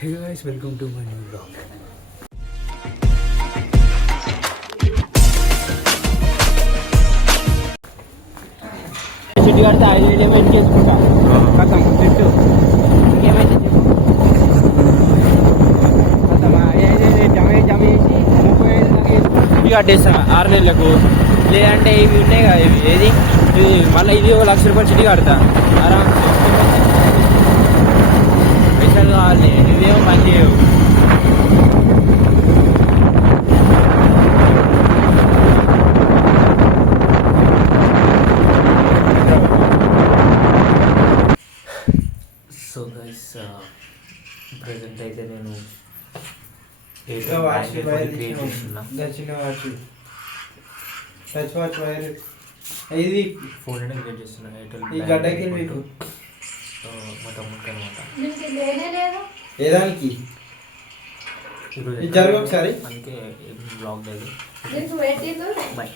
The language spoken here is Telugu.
Hey guys, welcome to my new vlog. చిట్టి కడితే 5,000 ఏమో ఇంకేసుకుంటా కథం చెట్టు ఇంకేమైతే కథం 5,000 జమ చేసి 35,000 దాకా వేసుకుని చిట్టి కట్టేస్తాను 6 నెలలకు. లేదంటే ఇవి ఉన్నాయి కదా ఇవి ఏది మళ్ళీ ఇది ₹1,00,000 చిట్టి కడతా ఆరామ్ పైసలు కావాలి. ఇదేమో పని చేయవు. సో గైస్ ప్రజెంట్ అయితే నేను ఇది ఫోన్ క్రియేట్ చేస్తున్నా ఈ గడ్డకి మీకు మా తమ్ముడికి అనమాట. ఏదానికి జరుగు ఒకసారి అందుకే బ్లాగ్ లేదు. బాయ్.